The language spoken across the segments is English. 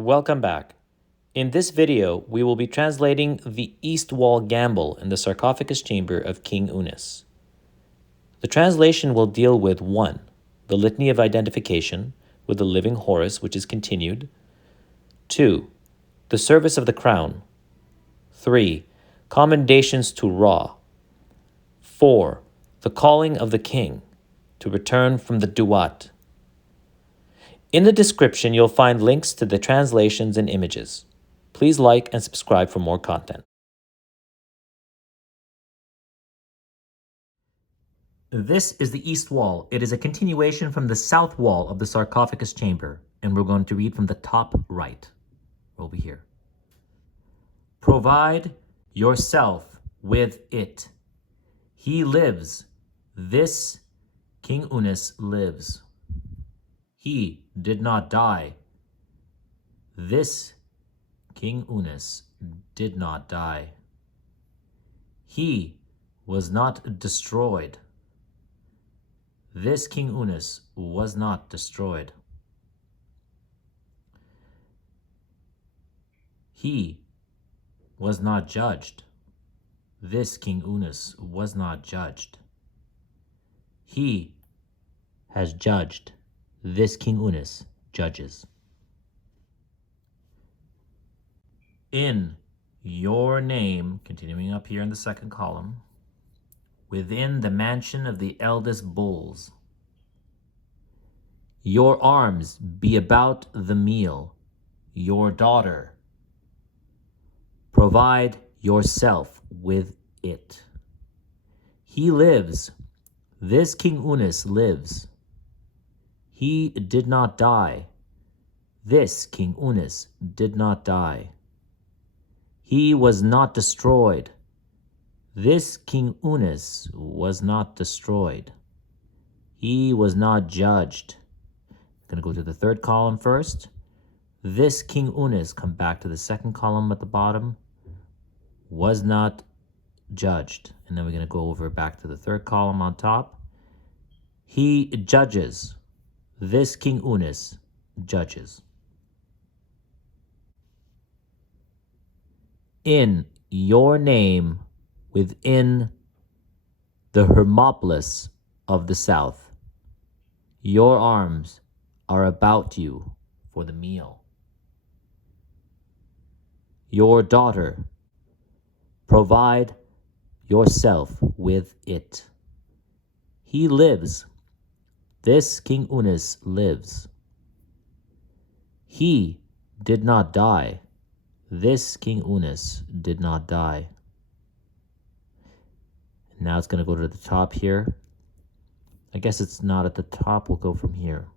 Welcome back. In this video, we will be translating the east wall gambol in the sarcophagus chamber of King Unis. The translation will deal with 1. The litany of identification with the living Horus, which is continued. 2. The service of the crown. 3. Commendations to Ra. 4. The calling of the king to return from the DUAT. In the description, you'll find links to the translations and images. Please like and subscribe for more content. This is the east wall. It is a continuation from the south wall of the sarcophagus chamber, and we're going to read from the top right, over here. Provide yourself with it. He lives. This King Unis lives. He did not die. This King Unis did not die. He was not destroyed. This King Unis was not destroyed. He was not judged. This King Unis was not judged. He has judged. This King Unis judges. In your name, continuing up here in the second column, within the mansion of the eldest bulls, your arms be about the meal, your daughter. Provide yourself with it. He lives. This King Unis lives. He did not die. This King Unis did not die. He was not destroyed. This King Unis was not destroyed. He was not judged. I'm going to go to the third column first. This King Unis, come back to the second column at the bottom, was not judged. And then we're going to go over back to the third column on top. He judges. This King Unis judges. In your name, within the Hermopolis of the south, your arms are about you for the meal. Your daughter, provide yourself with it. He lives. This King Unis lives. He did not die. This King Unis did not die. Now it's going to go to the top here. I guess it's not at the top. We'll go from here.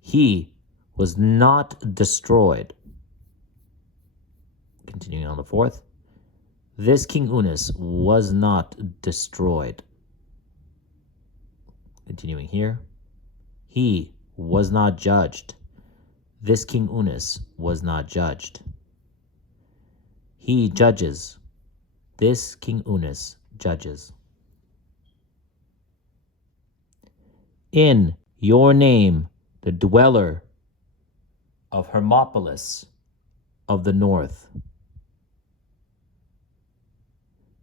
He was not destroyed. Continuing on the fourth. This King Unis was not destroyed. Continuing here. He was not judged. This King Unis was not judged. He judges. This King Unis judges. In your name, the dweller of Hermopolis of the north,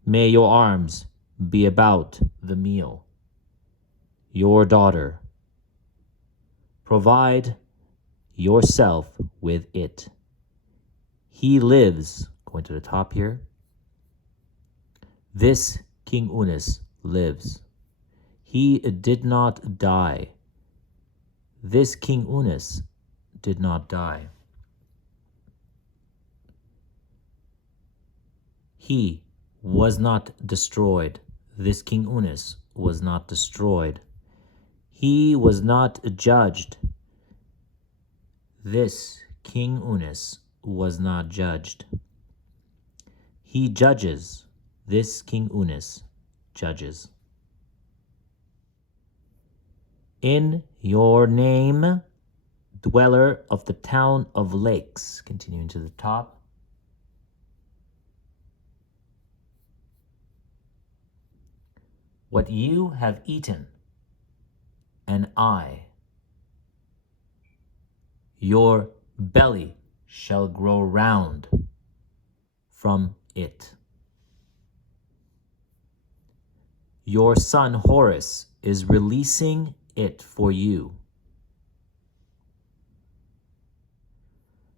may your arms be about the meal. Your daughter, provide yourself with it. He lives. Going to the top here. This King Unis lives. He did not die. This King Unis did not die. He was not destroyed. This King Unis was not destroyed. He was not judged. This King Unis was not judged. He judges. This King Unis judges. In your name, dweller of the town of lakes. Continuing to the top. What you have eaten, and I, your belly shall grow round from it. Your son Horus is releasing it for you,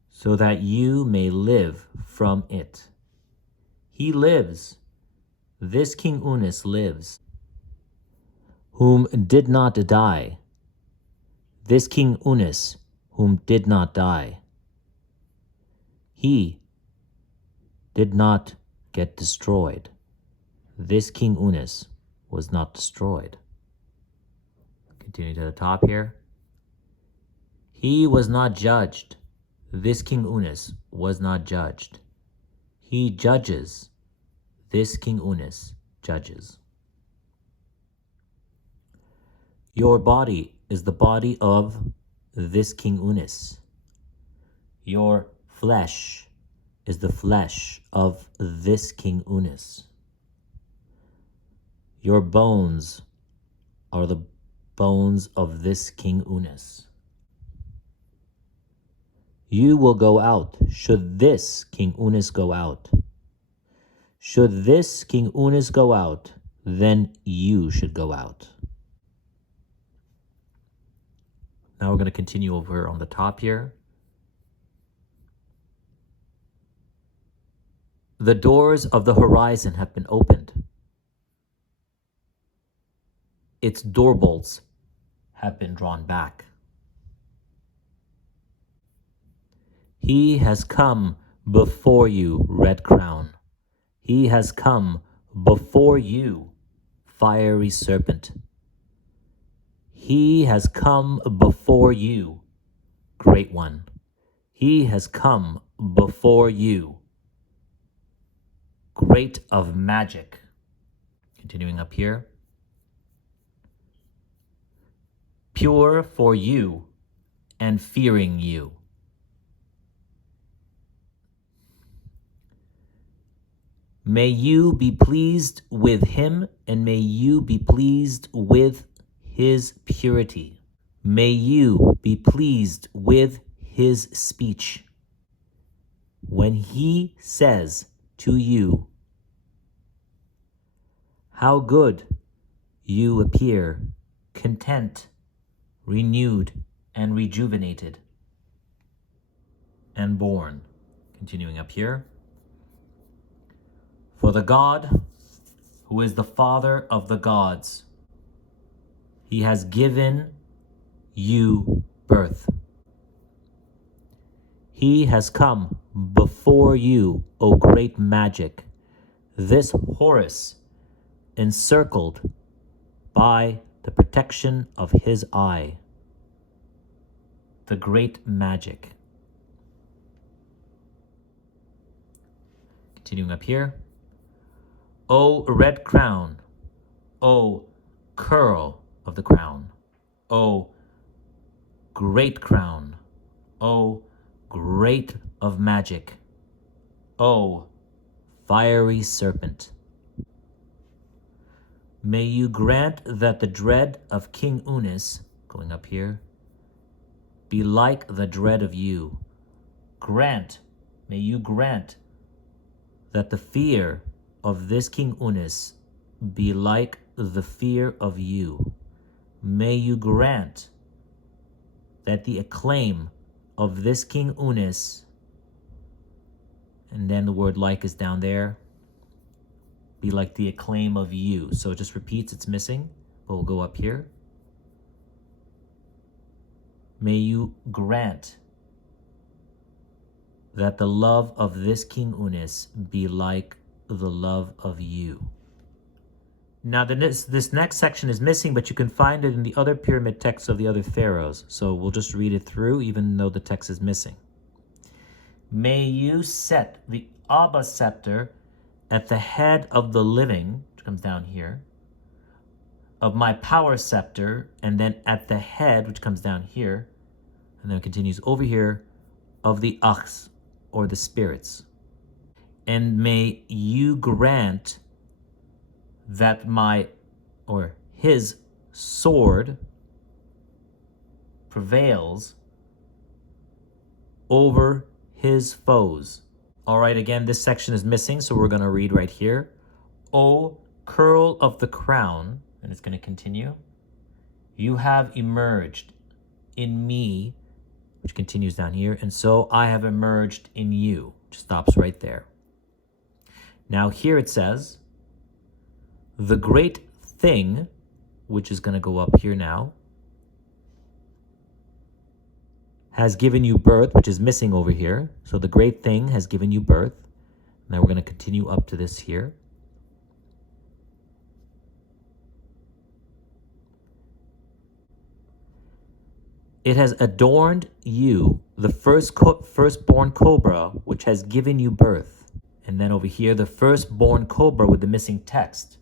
so that you may live from it. He lives. This King Unis lives, whom did not die. This King Unis, whom did not die. He did not get destroyed. This King Unis was not destroyed. Continue to the top here. He was not judged. This King Unis was not judged. He judges. This King Unis judges. Your body is the body of this King Unis. Your flesh is the flesh of this King Unis. Your bones are the bones of this King Unis. You will go out should this King Unis go out. Should this King Unis go out, then you should go out. Now we're going to continue over on the top here. The doors of the horizon have been opened. Its door bolts have been drawn back. He has come before you, Red Crown. He has come before you, Fiery Serpent. He has come before you, Great One. He has come before you, Great of Magic. Continuing up here. Pure for you and fearing you. May you be pleased with him, and may you be pleased with his purity. May you be pleased with his speech. When he says to you, how good you appear, content, renewed, and rejuvenated, and born. Continuing up here. For the God who is the Father of the gods, he has given you birth. He has come before you, O great magic, this Horus, encircled by the protection of his eye, the great magic. Continuing up here. O red crown, O curl of the crown, O great crown, O great of magic, O fiery serpent. May you grant that the dread of King Unis, going up here, be like the dread of you. May you grant that the fear of this King Unis be like the fear of you. May you grant that the acclaim of this King Unis, and then the word like is down there, be like the acclaim of you. So it just repeats, it's missing, but we'll go up here. May you grant that the love of this King Unis be like the love of you. Now this next section is missing, but you can find it in the other pyramid texts of the other pharaohs. So we'll just read it through even though the text is missing. May you set the Abba scepter at the head of the living, which comes down here, of my power scepter, and then at the head, which comes down here, and then it continues over here, of the Achs, or the spirits. And may you grant that his sword prevails over his foes. All right, again, this section is missing, so we're going to read right here. O curl of the crown, and it's going to continue. You have emerged in me, which continues down here, and so I have emerged in you, which stops right there. Now here it says, the great thing, which is going to go up here now, has given you birth, which is missing over here. So the great thing has given you birth. Now we're going to continue up to this here. It has adorned you, the firstborn cobra, which has given you birth. And then over here, the firstborn cobra with the missing text.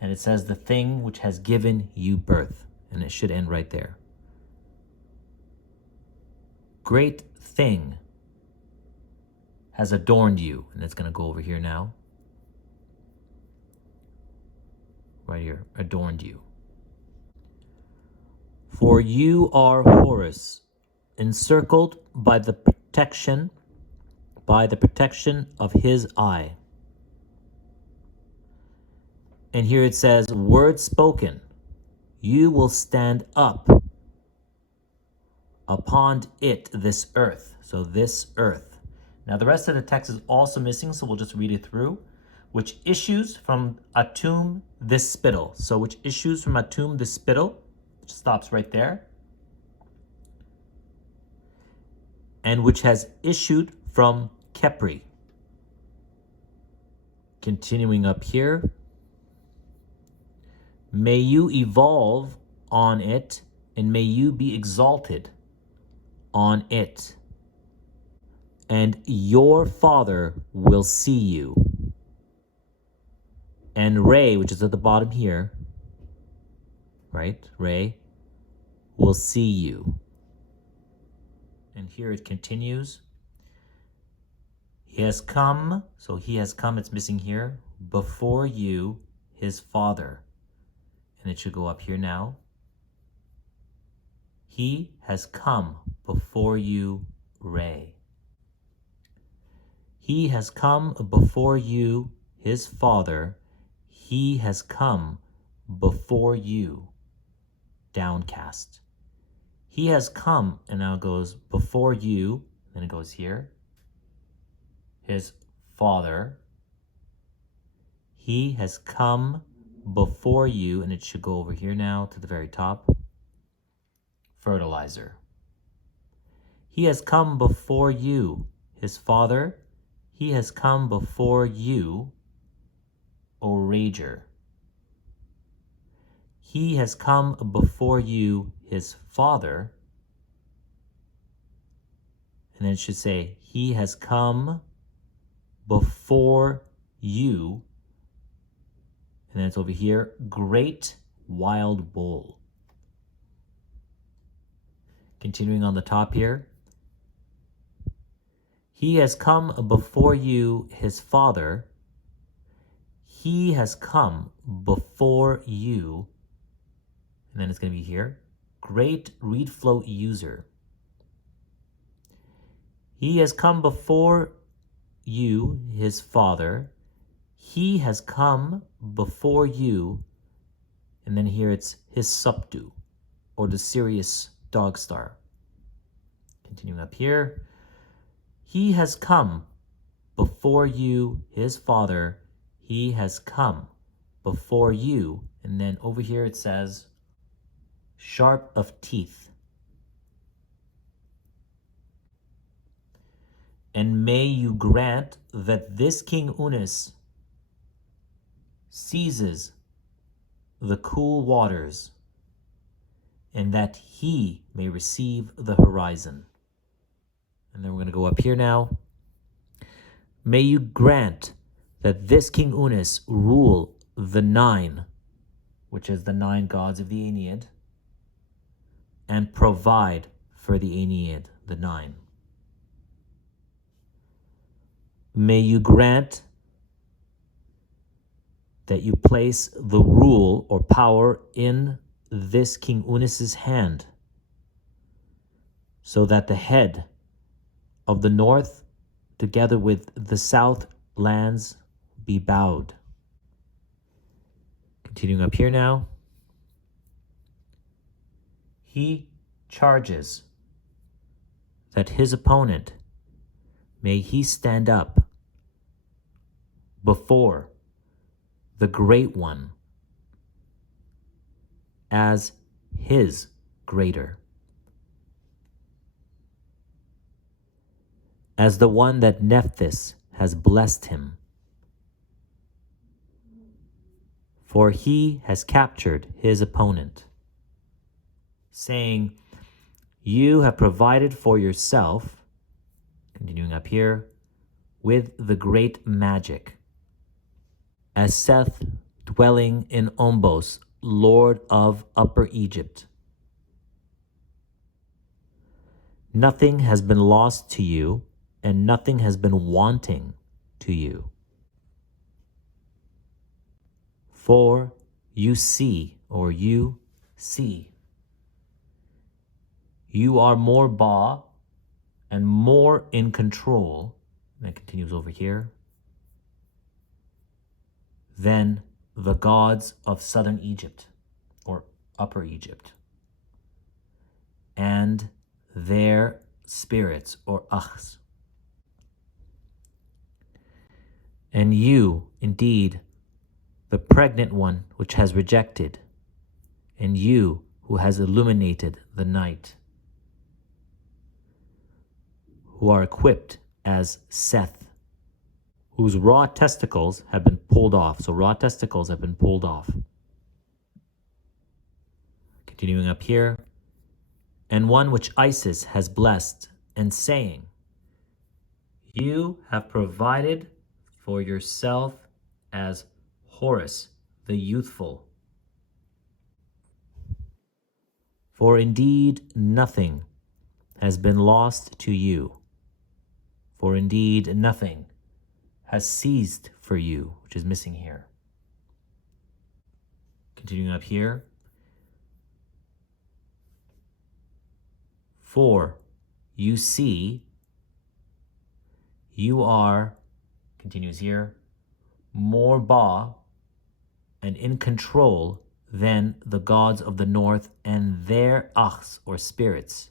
And it says the thing which has given you birth. And it should end right there. Great thing has adorned you. And it's going to go over here now. Right here, adorned you. For you are Horus, encircled by the protection of his eye. And here it says, word spoken, you will stand up upon it, this earth. So this earth. Now the rest of the text is also missing, so we'll just read it through. Which issues from Atum this spittle. So which issues from Atum this spittle, which stops right there. And which has issued from Kepri. Continuing up here. May you evolve on it, and may you be exalted on it. And your Father will see you. And Ray, which is at the bottom here, right? Ray will see you. And here it continues. He has come, so he has come, it's missing here, before you, his Father. And it should go up here now. He has come before you, Ray. He has come before you, his Father. He has come before you, downcast. He has come, and now it goes before you, then it goes here, his Father. He has come before you, and it should go over here now to the very top, fertilizer. He has come before you, his Father. He has come before you, Orager. He has come before you, his Father. And then it should say, he has come before you. And then it's over here, great wild bull. Continuing on the top here. He has come before you, his Father. He has come before you. And then it's going to be here, great read float user. He has come before you, his Father. He has come before you. And then here it's his subdu, or the Sirius dog star. Continuing up here. He has come before you, his Father. He has come before you. And then over here it says, sharp of teeth. And may you grant that this King Unis seizes the cool waters, and that he may receive the horizon. And then we're going to go up here now. May you grant that this King Unis rule the 9, which is the 9 gods of the Aeneid, and provide for the Aeneid, the 9. May you grant that you place the rule or power in this King Unis's hand, so that the head of the north, together with the south lands, be bowed. Continuing up here now. He charges that his opponent, may he stand up before the Great One as his greater, as the one that Nephthys has blessed him. For he has captured his opponent, saying, you have provided for yourself, continuing up here, with the great magic, as Seth dwelling in Ombos, Lord of Upper Egypt. Nothing has been lost to you, and nothing has been wanting to you. For you see, you are more Ba and more in control, and it continues over here, than the gods of southern Egypt, or Upper Egypt, and their spirits, or Achs. And you, indeed, the pregnant one which has rejected, and you who has illuminated the night, who are equipped as Seth, whose raw testicles have been pulled off. So raw testicles have been pulled off. Continuing up here. And one which Isis has blessed, and saying, you have provided for yourself as Horus, the youthful. For indeed nothing has been lost to you. For indeed nothing has ceased for you, which is missing here. Continuing up here. For you see, you are, continues here, more Ba and in control than the gods of the north and their Achs, or spirits.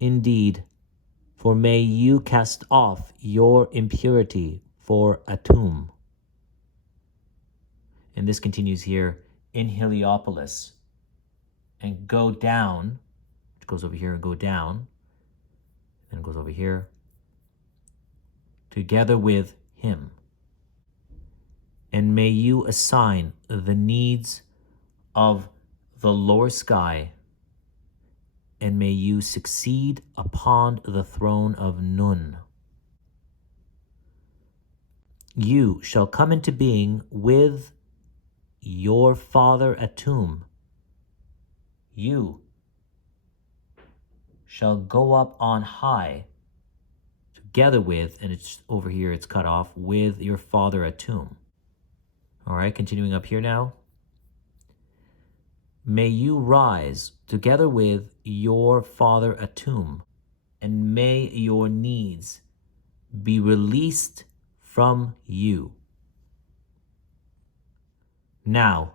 Indeed, for may you cast off your impurity for Atum. And this continues here in Heliopolis, and go down, which goes over here and go down, and goes over here, together with him. And may you assign the needs of the lower sky, and may you succeed upon the throne of Nun. You shall come into being with your father Atum. You shall go up on high together with, and it's over here, it's cut off, with your father Atum. All right, continuing up here now. May you rise together with your father Atum, and may your needs be released from you. Now,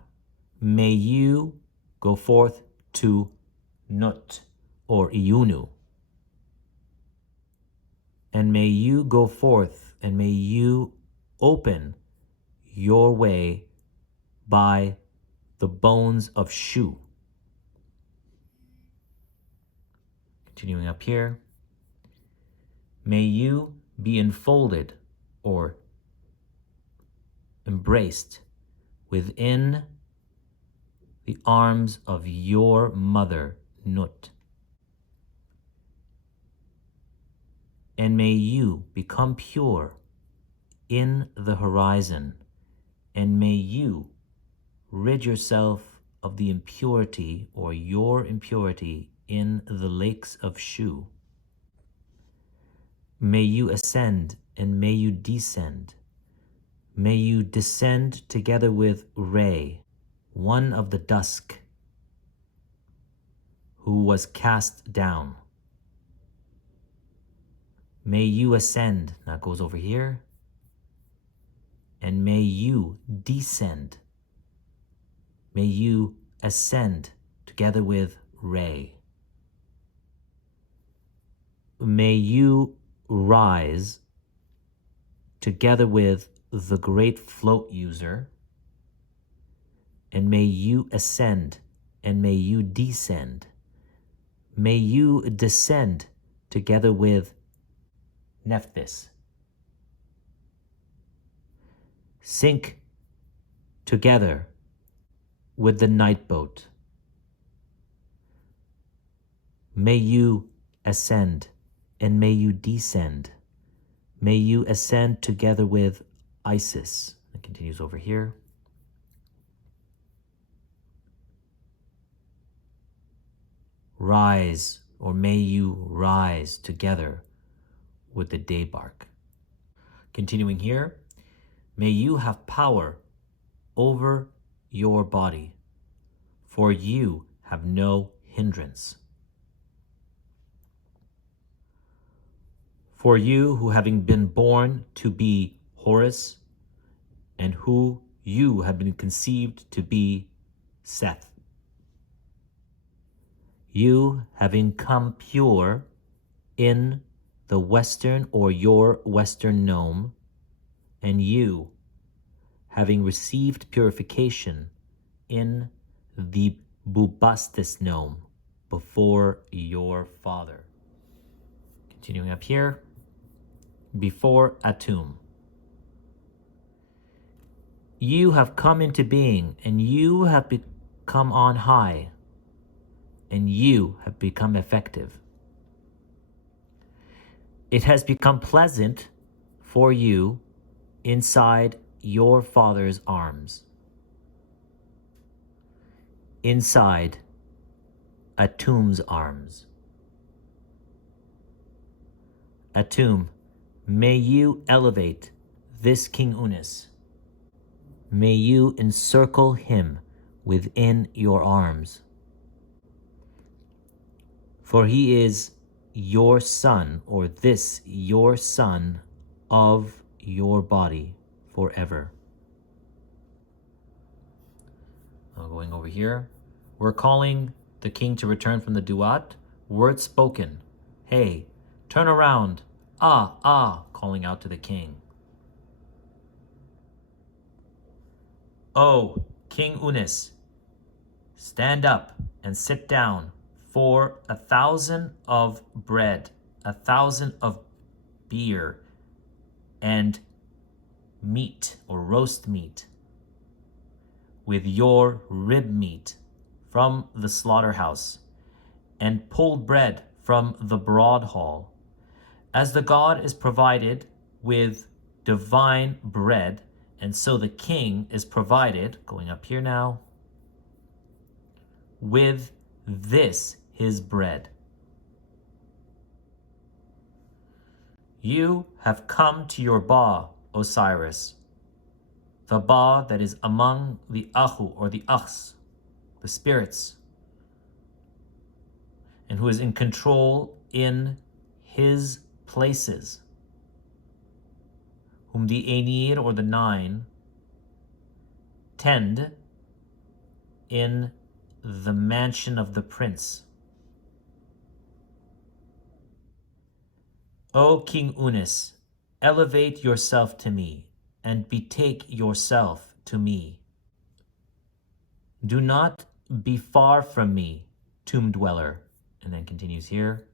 may you go forth to Nut, or Iunu, and may you go forth, and may you open your way by the bones of Shu. Continuing up here. May you be enfolded or embraced within the arms of your mother, Nut. And may you become pure in the horizon, and may you rid yourself of the impurity, or your impurity, in the lakes of Shu. May you ascend, and may you descend. May you descend together with Re, one of the dusk, who was cast down. May you ascend. Now it goes over here. And may you descend. May you ascend together with Re. May you rise together with the great float user. And may you ascend and may you descend. May you descend together with Nephthys. Sink together with the night boat. May you ascend and may you descend. May you ascend together with Isis. It continues over here. Rise, or may you rise together with the day bark. Continuing here, may you have power over your body, for you have no hindrance. For you who having been born to be Horus, and who you have been conceived to be Seth. You having come pure in the western or your western nome, and you having received purification in the Bubastis nome before your father. Continuing up here, before Atum. You have come into being, and you have become on high, and you have become effective. It has become pleasant for you inside your father's arms. Inside Atum's arms. Atum, may you elevate this King Unis. May you encircle him within your arms. For he is your son, or this your son of your body forever. Now going over here, we're calling the king to return from the DUAT. Word spoken. Hey, turn around. Calling out to the king. Oh, King Unis, stand up and sit down. For 1,000 of bread, 1,000 of beer, and meat or roast meat, with your rib meat from the slaughterhouse, and pulled bread from the broad hall. As the God is provided with divine bread, and so the king is provided, going up here now, with this his bread. You have come to your Ba, Osiris, the Ba that is among the Ahu or the Achs, the spirits, and who is in control in his places, whom the Ainir or the 9 tend in the mansion of the prince. O King Unis, elevate yourself to me, and betake yourself to me. Do not be far from me, tomb dweller. And then continues here.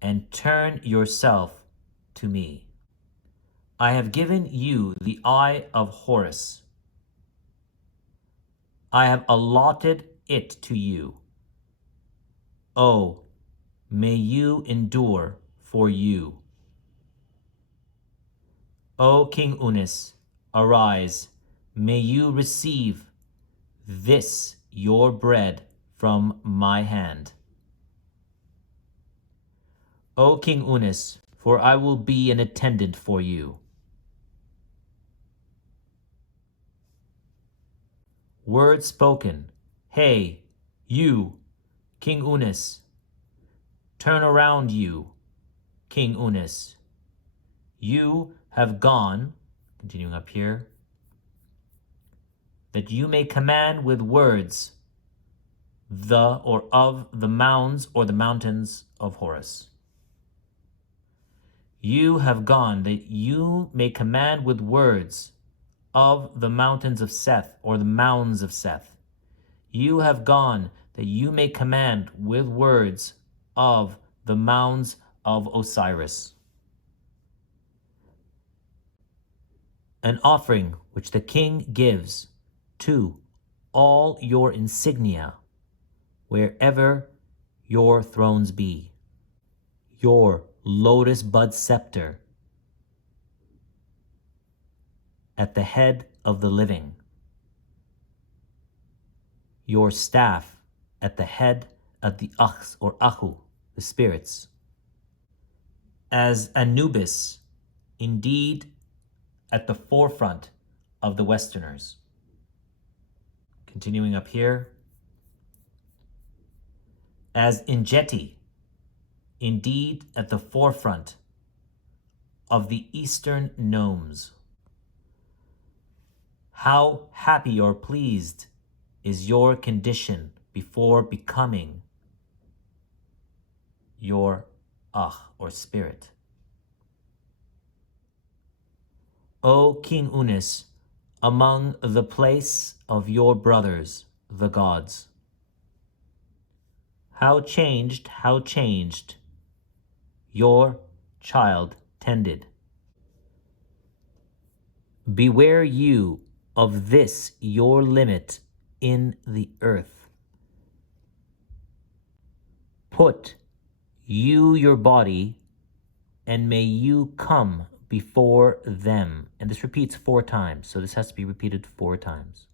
And turn yourself to me. I have given you the eye of Horus. I have allotted it to you. Oh, may you endure for you. O King Unis, arise, may you receive this your bread from my hand. O King Unis, for I will be an attendant for you. Word spoken. Hey, you, King Unis, Turn around you, King Unis. You have gone, continuing up here, that you may command with words the or of the mounds or the mountains of Horus. You have gone that you may command with words of the mountains of Seth or the mounds of Seth. You have gone that you may command with words of the mounds of Osiris. An offering which the king gives to all your insignia, wherever your thrones be, your lotus bud scepter at the head of the living, your staff at the head of the Achs or Ahu, the spirits, as Anubis, indeed at the forefront of the Westerners. Continuing up here, as Injeti, indeed at the forefront of the Eastern gnomes. How happy or pleased is your condition before becoming your Ach or spirit. O King Unis, among the place of your brothers, the gods. How changed your child tended. Beware you of this your limit in the earth. Put you your body, and may you come before them. And this repeats 4 times, so this has to be repeated 4 times.